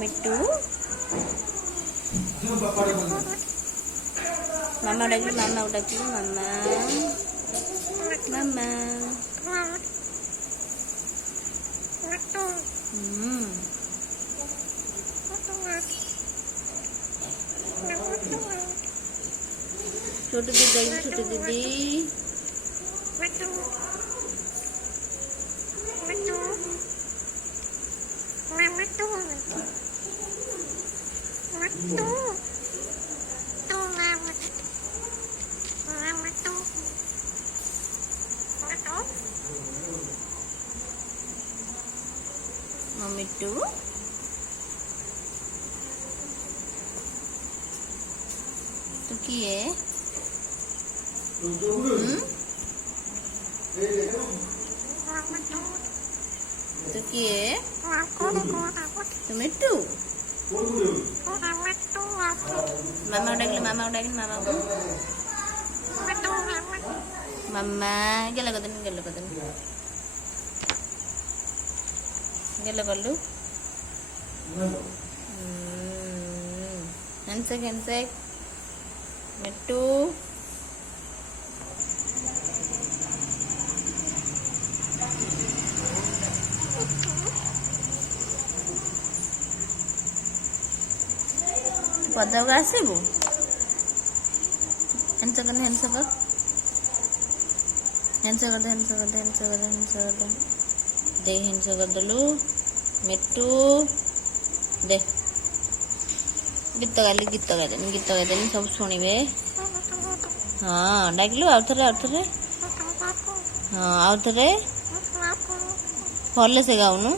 मिट्टू मामा डाकिल मामा मामा छोटी दीदी मिट्टू तू किए तू किए तू मिट्टू मामा डाकिल मामा गेला कल्लू हैंडसेक मिट्टू पदाक आसबू हेंसकदलु मिट्टू दे गीत गाइले सब शुणवे हाँ डाकिलु आउ थे हाँ आउ थे भले से गाउनु।